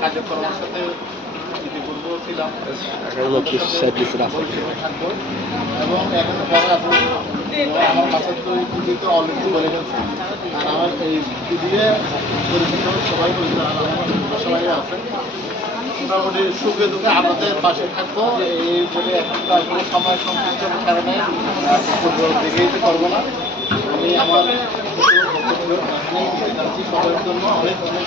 কার্যক্রমের সাথে ছিলাম এবং এখনও আমার কাছে তো দিদি তো অলরেডি বলে গেছে। আর আমার এই পরিচিত সবাই পরিচিত আর আমার সবাই আছে মোটামুটি সুখে দুঃখে আমাদের পাশে থাকব। এই বলে এখন সময় সংশ্লিষ্ট কারণে দিকেই তো করব না। আমি আমার। সবার জন্য অনেক অনেক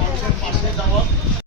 মানুষের পাশে যাওয়া।